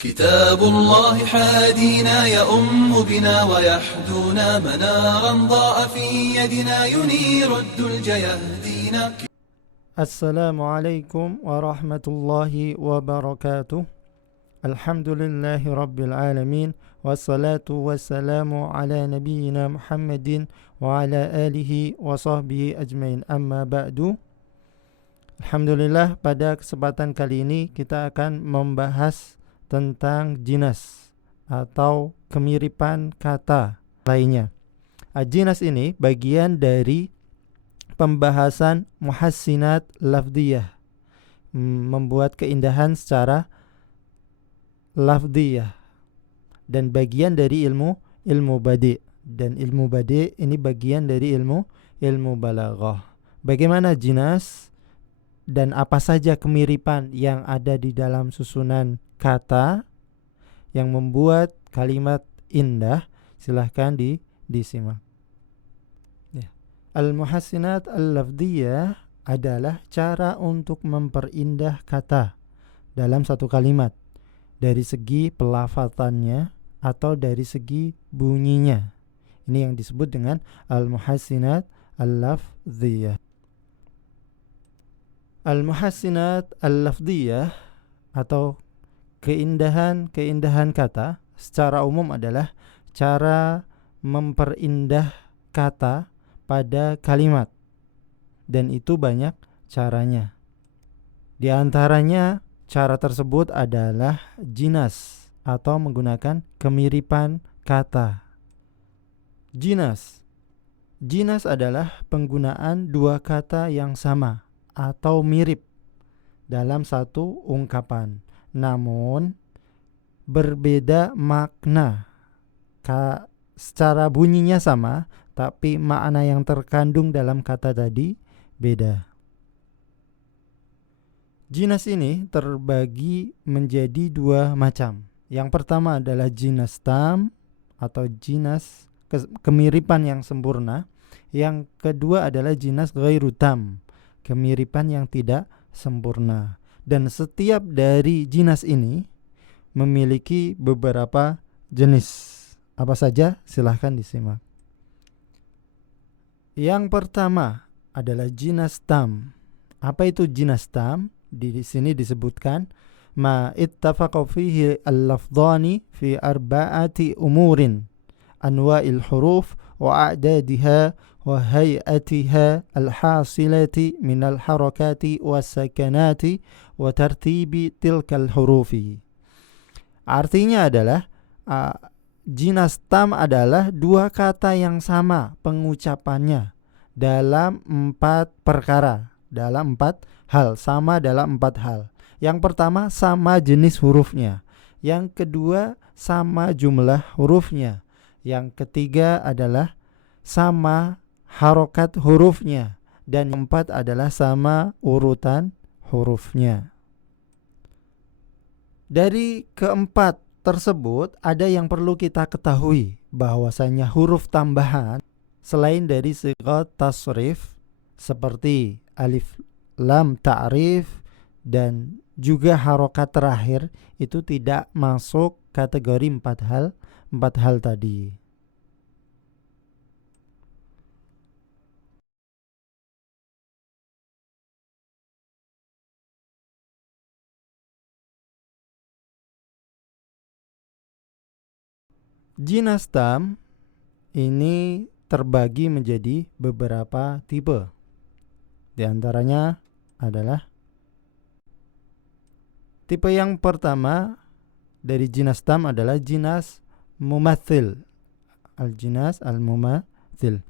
كتاب الله حادينا يؤم بنا ويحدونا منارا ضاء في يدنا ينير الدلج يهدينا. السلام عليكم ورحمة الله وبركاته. الحمد لله رب العالمين والصلاة والسلام على نبينا محمد وعلى آله وصحبه أجمعين. Amma ba'du. Alhamdulillah, pada kesempatan kali ini kita akan membahas tentang jinas atau kemiripan kata lainnya. Jinas ini bagian dari pembahasan muhassinat lafdiyah, membuat keindahan secara lafdiyah, dan bagian dari ilmu badi', dan ilmu badi' ini bagian dari ilmu balaghah. Bagaimana jinas dan apa saja kemiripan yang ada di dalam susunan kata yang membuat kalimat indah? Silahkan disimak. Al-muhassinat al-lafdiyah adalah cara untuk memperindah kata dalam satu kalimat dari segi pelafatannya atau dari segi bunyinya. Ini yang disebut dengan al-muhassinat al-lafdiyah. Al-muhassinat al-lafdiyah atau keindahan kata secara umum adalah cara memperindah kata pada kalimat, dan itu banyak caranya. Di antaranya cara tersebut adalah jinas atau menggunakan kemiripan kata. Jinas adalah penggunaan dua kata yang sama atau mirip dalam satu ungkapan, namun berbeda makna. Secara bunyinya sama, tapi makna yang terkandung dalam kata tadi beda. Jinas ini terbagi menjadi dua macam. Yang pertama adalah jinas tam atau jinas kemiripan yang sempurna. Yang kedua adalah jinas ghairu tam, kemiripan yang tidak sempurna. Dan setiap dari jinas ini memiliki beberapa jenis. Apa saja? Silahkan disimak. Yang pertama adalah jinas tam. Apa itu jinas tam? Di sini disebutkan ma ittafaqa fihi al-lafdhani fi arba'ati umurin anwa'il huruf wa a'dadiha wa hay'atiha al-hasilati min al-harakati was-sakanati wa tartibi tilkal hurufi. Artinya adalah jinas tam adalah dua kata yang sama pengucapannya dalam 4 perkara, dalam 4 hal, sama dalam 4 hal. Yang pertama sama jenis hurufnya, yang kedua sama jumlah hurufnya, yang ketiga adalah sama harokat hurufnya, dan yang keempat adalah sama urutan hurufnya. Dari keempat tersebut ada yang perlu kita ketahui, bahwasanya huruf tambahan selain dari sighat tasrif seperti alif lam ta'rif dan juga harokat terakhir itu tidak masuk kategori 4 hal tadi. Jinas tam ini terbagi menjadi beberapa tipe. Di antaranya adalah tipe yang pertama dari jinas tam adalah jinas mumathil. Al-jinas al-mumathil.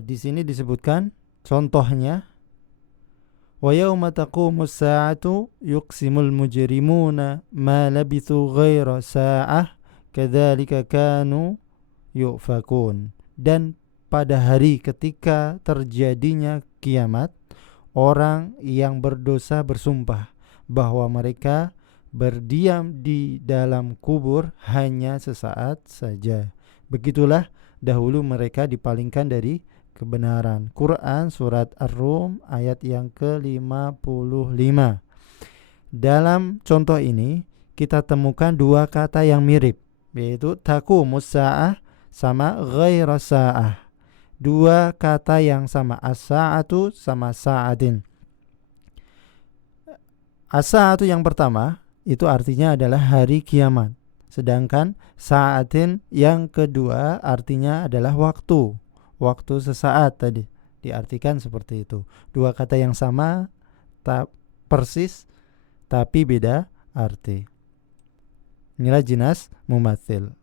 Di sini disebutkan contohnya, wa yauma taqumus sa'atu yuqsimul mujrimuna ma labithu ghaira sa'ah kadzalika kanu yufakun. Dan pada hari ketika terjadinya kiamat, orang yang berdosa bersumpah bahwa mereka berdiam di dalam kubur hanya sesaat saja. Begitulah dahulu mereka dipalingkan dari kebenaran. Quran surat Ar-Rum ayat yang ke-55. Dalam contoh ini kita temukan dua kata yang mirip, yaitu taqumus sa'ah sama ghaira sa'ah. Dua kata yang sama, as-sa'atu sama sa'atin. As-sa'atu yang pertama itu artinya adalah hari kiamat. Sedangkan sa'atin yang kedua artinya adalah waktu. Waktu sesaat tadi. Diartikan seperti itu. Dua kata yang sama, persis, tapi beda arti. Inilah jinas mumatsil.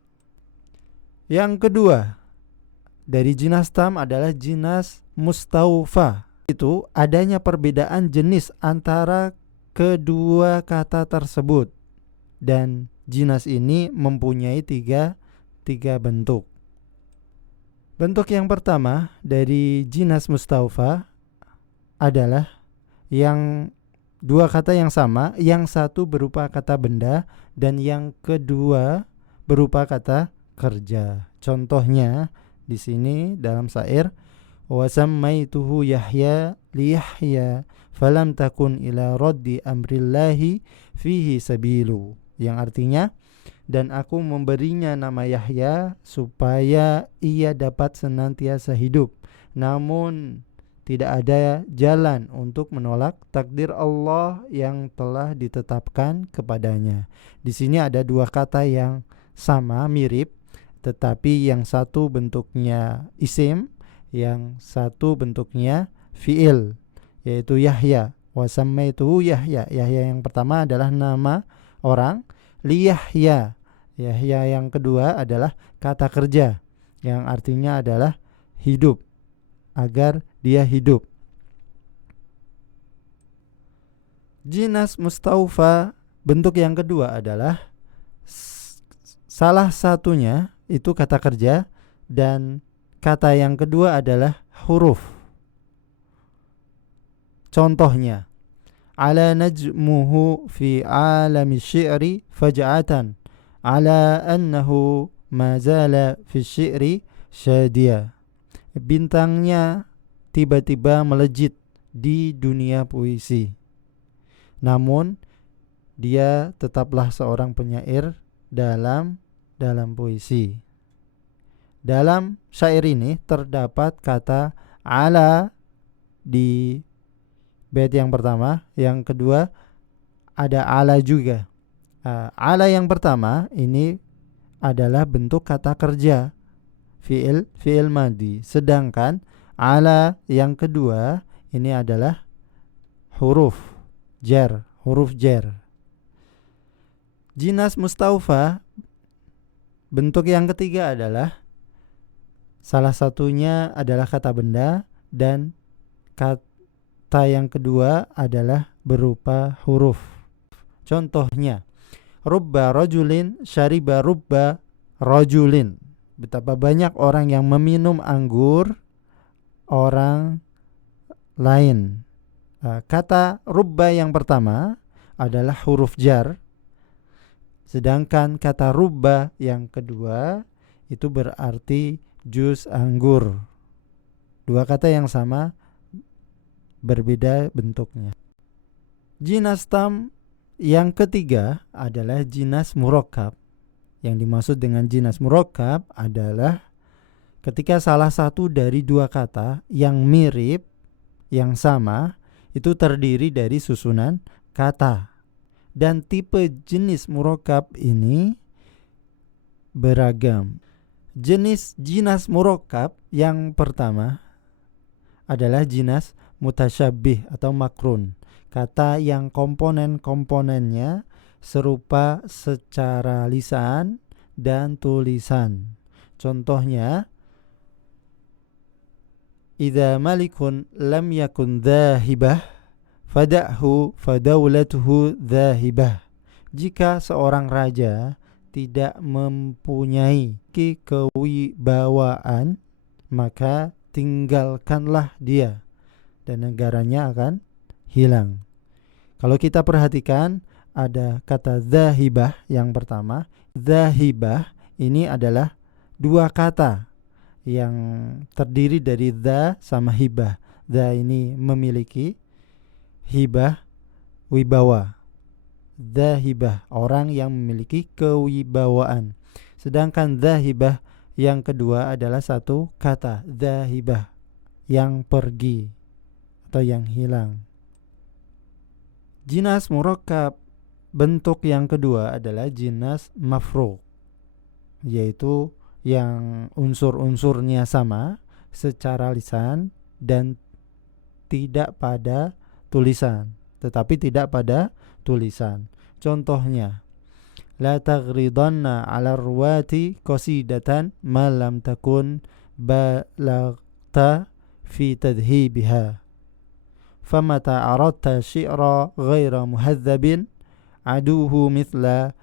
Yang kedua dari jinas tam adalah jinas mustaufa. Itu adanya perbedaan jenis antara kedua kata tersebut. Dan jinas ini mempunyai tiga bentuk. Bentuk yang pertama dari jinas mustaufa adalah yang dua kata yang sama, yang satu berupa kata benda dan yang kedua berupa kata kerja. Contohnya di sini dalam syair, wa sammaituhu Yahya li Yahya falam takun ila raddi amrillahi fihi sabilu, yang artinya, dan aku memberinya nama Yahya supaya ia dapat senantiasa hidup, namun tidak ada jalan untuk menolak takdir Allah yang telah ditetapkan kepadanya. Di sini ada dua kata yang sama, mirip, tetapi yang satu bentuknya isim, yang satu bentuknya fi'il, yaitu Yahya. Wa sammaituhu Yahya. Yahya yang pertama adalah nama orang, li Yahya. Yahya yang kedua adalah kata kerja yang artinya adalah hidup, agar dia hidup. Jinas mustaufa bentuk yang kedua adalah salah satunya itu kata kerja dan kata yang kedua adalah huruf. Contohnya, ala najmuhu fi alami syi'ri faj'atan ala annahu mazala fi syi'ri syadiya. Bintangnya tiba-tiba melejit di dunia puisi, namun dia tetaplah seorang penyair dalam puisi. Dalam syair ini terdapat kata ala di bait yang pertama, yang kedua ada ala juga. Ala yang pertama ini adalah bentuk kata kerja, fi'il madi, sedangkan ala yang kedua ini adalah huruf jar. Jinas mustaufa bentuk yang ketiga adalah salah satunya adalah kata benda dan kata yang kedua adalah berupa huruf. Contohnya, rubba rajulin syariba rubba rajulin. Betapa banyak orang yang meminum anggur orang lain. Kata rubba yang pertama adalah huruf jar, sedangkan kata rubba yang kedua itu berarti jus anggur. Dua kata yang sama, berbeda bentuknya. Jinas tam yang ketiga adalah jinas murakkab. Yang dimaksud dengan jinas murakkab adalah ketika salah satu dari dua kata yang mirip, yang sama, itu terdiri dari susunan kata. Dan tipe jenis murakkab ini beragam. Jenis jinas murakkab yang pertama adalah jinas mutasyabbih atau makrun. Kata yang komponen-komponennya serupa secara lisan dan tulisan. Contohnya, idza malikun lam yakun dhahibah fada'hu fadawlatuhu dhahibah. Jika seorang raja tidak mempunyai kewibawaan, maka tinggalkanlah dia dan negaranya akan hilang. Kalau kita perhatikan, ada kata dhahibah yang pertama. Dhahibah ini adalah dua kata yang terdiri dari dha sama hibah. Dha ini memiliki, hibah wibawa. dzahibah, orang yang memiliki kewibawaan. Sedangkan dzahibah yang kedua adalah satu kata, dzahibah, yang pergi atau yang hilang. Jinas murakkab bentuk yang kedua adalah jinas mafruq, yaitu yang unsur-unsurnya sama secara lisan dan tidak pada tulisan, tetapi tidak pada tulisan. Contohnya, la taghridanna 'ala ruwati qasidatan ma lam takun balagta fi tadhibiha. Famata aradta syi'ra ghaira muhadzabin aduhu mithla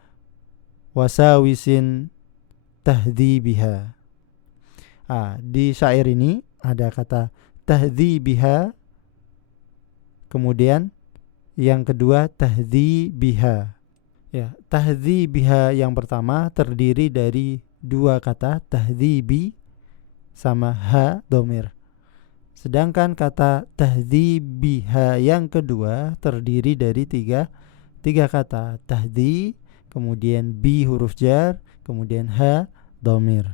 wasawisin tahdhibiha. Di syair ini ada kata tahdhibiha, kemudian yang kedua tahdhibiha. Ya, tahdhibiha yang pertama terdiri dari dua kata, tahdhibi sama ha dhamir. Sedangkan kata tahdhibiha yang kedua terdiri dari tiga kata, tahdhi, kemudian bi huruf jar, kemudian ha dhamir.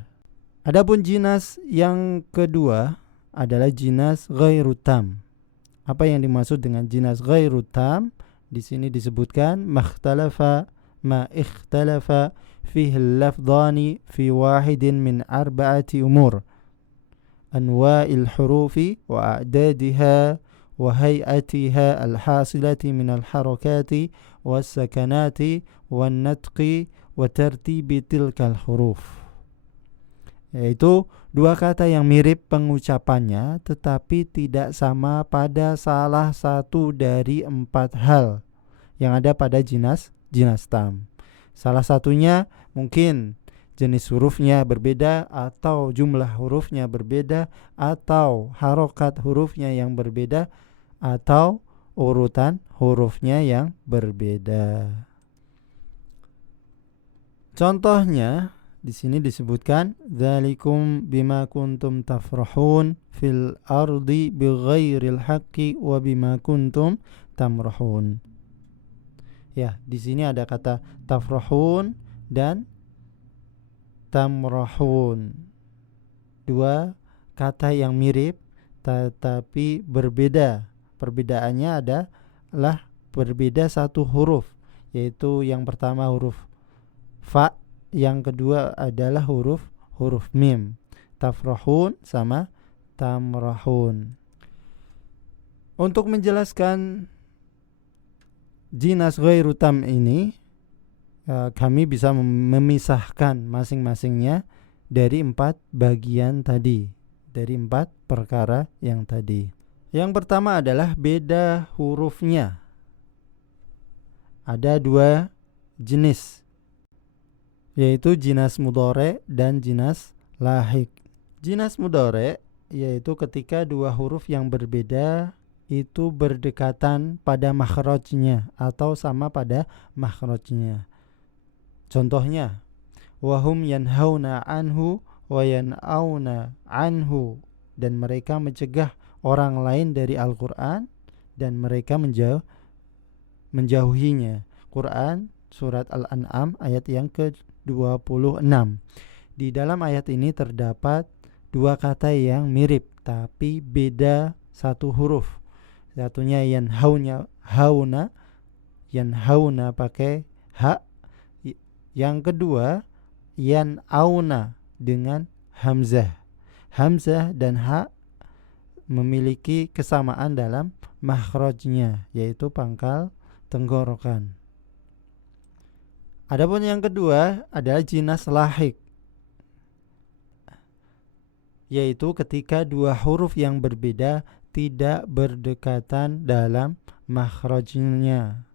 Adapun jinas yang kedua adalah jinas ghairu tam. Apa yang dimaksud dengan jinas ghairu tam? Di sini disebutkan ma ikhtalafa fihi al-lafdhani fi wahidin min arba'ati umur. Anwa'il hurufi wa a'dadiha wa hay'atiha al-hasilati min al-harakati was-sakanati wan-natqi wa tartibi tilkal huruf. Yaitu dua kata yang mirip pengucapannya tetapi tidak sama pada salah satu dari 4 hal yang ada pada jinas tam. Salah satunya mungkin jenis hurufnya berbeda, atau jumlah hurufnya berbeda, atau harokat hurufnya yang berbeda, atau urutan hurufnya yang berbeda. Contohnya di sini disebutkan dzalikum bima kuntum tafrahun fil ardi bighairil haqqi wa bima kuntum tamrahun. Ya, di sini ada kata tafrahun dan tamrahun. Dua kata yang mirip tetapi berbeda. Perbedaannya adalah berbeda satu huruf, yaitu yang pertama huruf fa, yang kedua adalah huruf mim. Tafrahun sama tamrahun. Untuk menjelaskan jinas ghairu tam ini, kami bisa memisahkan masing-masingnya dari 4 bagian tadi, dari 4 perkara yang tadi. Yang pertama adalah beda hurufnya. Ada 2 jenis, yaitu jinas mudhari dan jinas lahik. Jinas mudhari yaitu ketika 2 huruf yang berbeda itu berdekatan pada makhrajnya atau sama pada makhrajnya. Contohnya, wahum yanhauna anhu wa yan'auna anhu, dan mereka mencegah orang lain dari Al-Qur'an dan mereka menjauhinya. Quran surat Al-An'am ayat yang ke-26. Di dalam ayat ini terdapat 2 kata yang mirip tapi beda satu huruf. Satunya yanhauna pakai ha. Yang kedua yan'auna dengan hamzah. Hamzah dan ha memiliki kesamaan dalam makhrajnya, yaitu pangkal tenggorokan. Adapun yang kedua adalah jinas lahik, yaitu ketika 2 huruf yang berbeda tidak berdekatan dalam makhrajnya,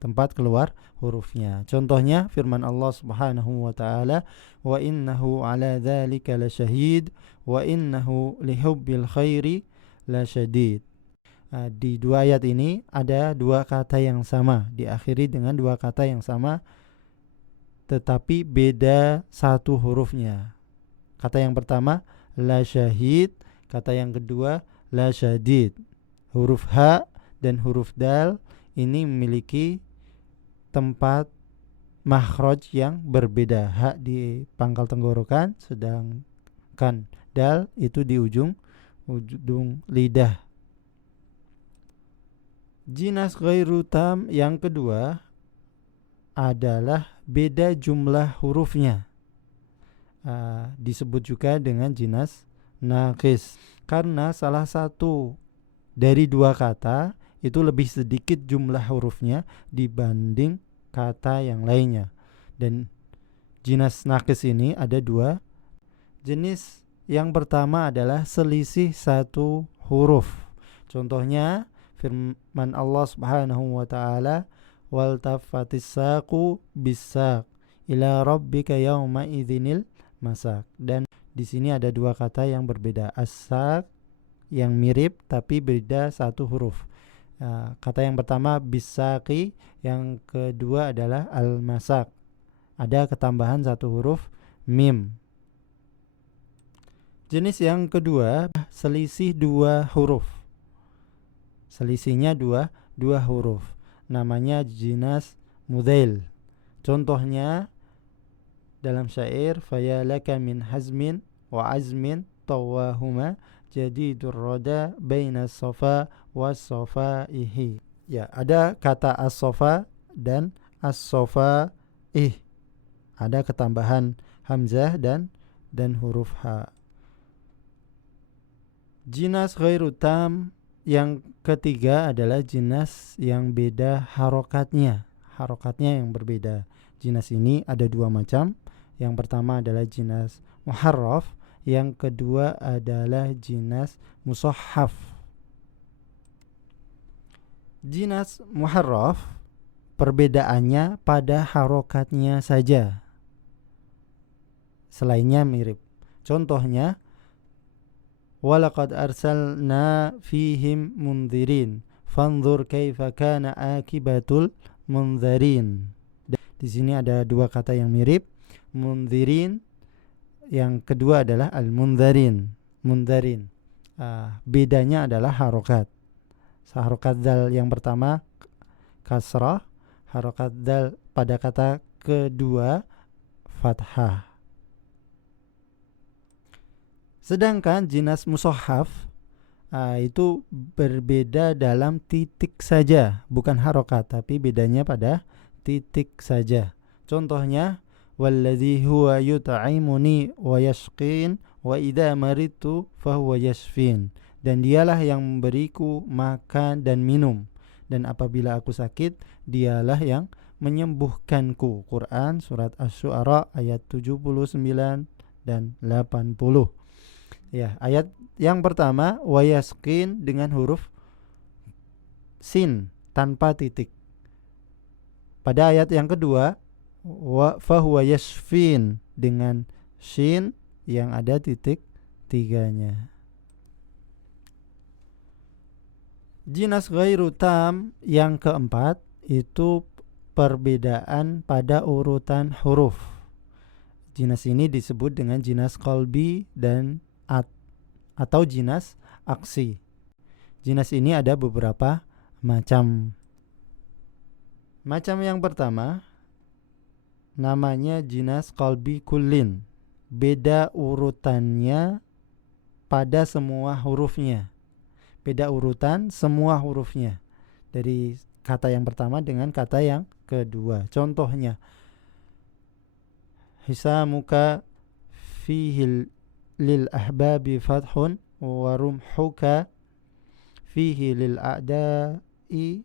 tempat keluar hurufnya. Contohnya firman Allah Subhanahu wa taala, wa innahu ala dzalika lasyahid wa innahu lihubbil khairi lasyadid. Di 2 ayat ini ada 2 kata yang sama, diakhiri dengan 2 kata yang sama tetapi beda satu hurufnya. Kata yang pertama lasyahid, kata yang kedua lasyadid. Huruf ha dan huruf dal ini memiliki tempat makhraj yang berbeda. Ha di pangkal tenggorokan, sedangkan dal itu di ujung lidah. Jinas ghairu tam yang kedua adalah beda jumlah hurufnya. Disebut juga dengan jinas naqis karena salah satu dari dua kata itu lebih sedikit jumlah hurufnya dibanding kata yang lainnya. Dan jinas naqis ini ada dua jenis. Yang pertama adalah selisih satu huruf. Contohnya firman Allah Subhanahu wa taala, wal tafatis saqu bisaq ila rabbika yauma idzinil masak. Dan di sini ada dua kata yang berbeda, as-saq yang mirip tapi beda satu huruf. Kata yang pertama bisaqi, yang kedua adalah al-masak. Ada ketambahan satu huruf mim. Jenis yang kedua selisih dua huruf. Selisihnya dua huruf. Namanya jinas mudzail. Contohnya dalam syair, fayalaka min hazmin wa azmin tawahuma jadidur roda baina sofa was sofaihi. Ya, ada kata as-sofa dan as-sofaih. Ada ketambahan hamzah dan huruf ha. Jinas ghairu tam yang ketiga adalah jinas yang beda harokatnya. Harokatnya yang berbeda. Jinas ini ada dua macam. Yang pertama adalah jinas muharraf, yang kedua adalah jinas mushahhaf. Jinas muharraf perbedaannya pada harokatnya saja. Selainnya mirip. Contohnya, walaqad arsalna fihim mundhirin fanzur kaifa kana akibatul mundhirin. Di sini ada dua kata yang mirip, mundhirin, yang kedua adalah al-mundharin. Mundharin. Bedanya adalah harokat. Harokat dal yang pertama kasrah, harokat dal pada kata kedua fathah. Sedangkan jinas mushahhaf itu berbeda dalam titik saja, bukan harokat, tapi bedanya pada titik saja. Contohnya, walladzi huwa yut'imuni wa yashqin wa idza maridtu fahuwa yashfin. Dan dialah yang memberiku makan dan minum, dan apabila aku sakit dialah yang menyembuhkanku. Quran surat Asy-Syu'ara ayat 79 dan 80. Ya, ayat yang pertama wa yashqin dengan huruf sin tanpa titik. Pada ayat yang kedua wa fahuwa yashfin dengan shin yang ada titik tiganya. Jinas ghairu tam yang keempat itu perbedaan pada urutan huruf. Jinas ini disebut dengan jinas qalbi dan atau jinas aksi. Jinas ini ada beberapa macam. Macam yang pertama namanya jinas qalbi kullin. Beda urutannya pada semua hurufnya. Beda urutan semua hurufnya. Dari kata yang pertama dengan kata yang kedua. Contohnya, hisamuka fihi lil ahbabi fathun wa rumhuka fihi lil a'da'i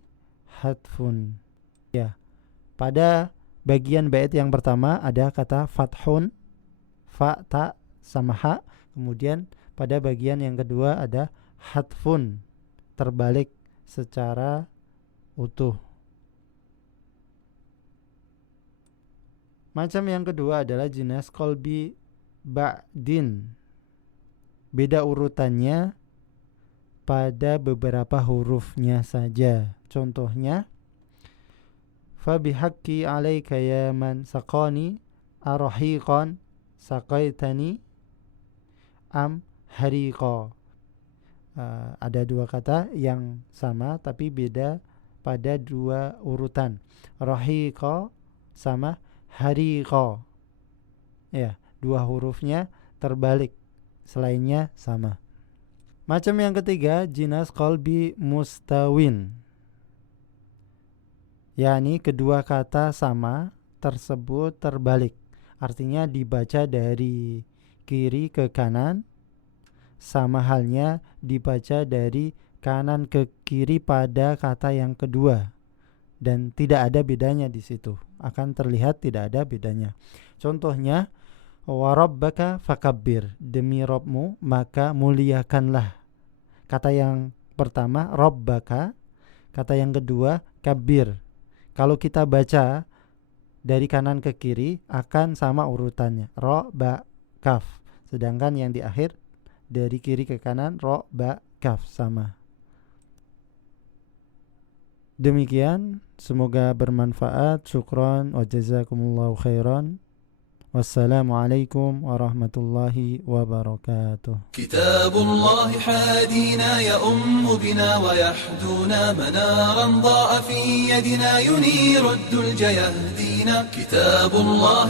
hatfun. Ya, pada bagian bait yang pertama ada kata fathun, fa, ta, sama ha. Kemudian pada bagian yang kedua ada hatfun, terbalik secara utuh. Macam yang kedua adalah jinas qalbi ba'din. Beda urutannya pada beberapa hurufnya saja. Contohnya, fabihaqqi alaika ya man saqani arahiqan saqaitani am hariqa. Ada dua kata yang sama tapi beda pada dua urutan. Rahiqa sama hariqa. Ya, dua hurufnya terbalik, selainnya sama. Macam yang ketiga, jinas qalbi mustawin, yakni kedua kata sama tersebut terbalik, artinya dibaca dari kiri ke kanan, sama halnya dibaca dari kanan ke kiri pada kata yang kedua, dan tidak ada bedanya di situ, akan terlihat tidak ada bedanya. Contohnya, wa rabbaka fakabbir, demi Rabbmu maka muliakanlah. Kata yang pertama rabbaka, kata yang kedua kabbir. Kalau kita baca dari kanan ke kiri akan sama urutannya, ro ba kaf. Sedangkan yang di akhir dari kiri ke kanan ro ba kaf sama. Demikian, semoga bermanfaat. Syukran wa jazakumullahu khairan. Wassalamualaikum warahmatullahi wabarakatuh. كتاب الله حادينا يؤم بنا ويحدونا منارا ضاء في يدنا ينير الدلج يهدينا كتاب الله